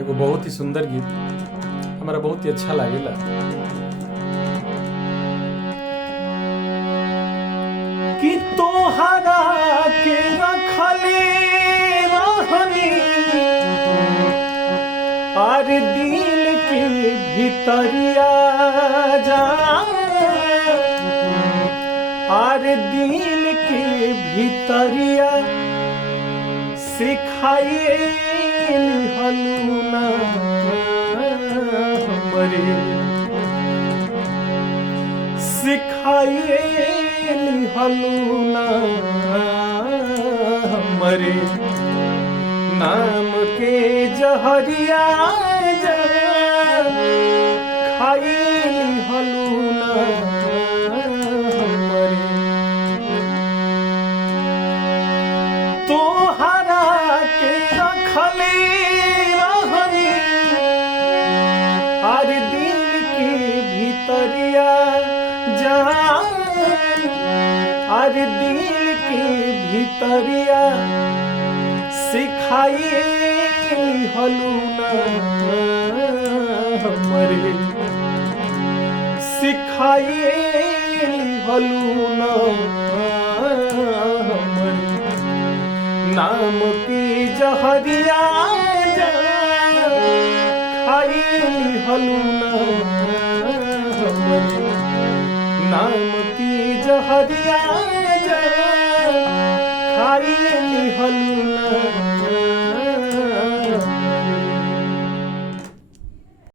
एगो बहुत ही सुंदर गीत हमारा बहुत ही अच्छा लागेला। कि तोहरा के रखले रहनी और दिल के भीतरिया जा और दिल के भीतरिया सिखाइए हलूना हमरे सिखाइए हलूना हमरे नाम के जहरिया खाई हलूना हमरे तोहरा के रखले रहनी और दिल के भीतरिया जान और दिल के भीतरिया सिखाइए हलूना हमरे सिखाइए हलूना हमरे नाम की जहरिया खाई हलूना हमरे नाम की जहरिया खाई हलूना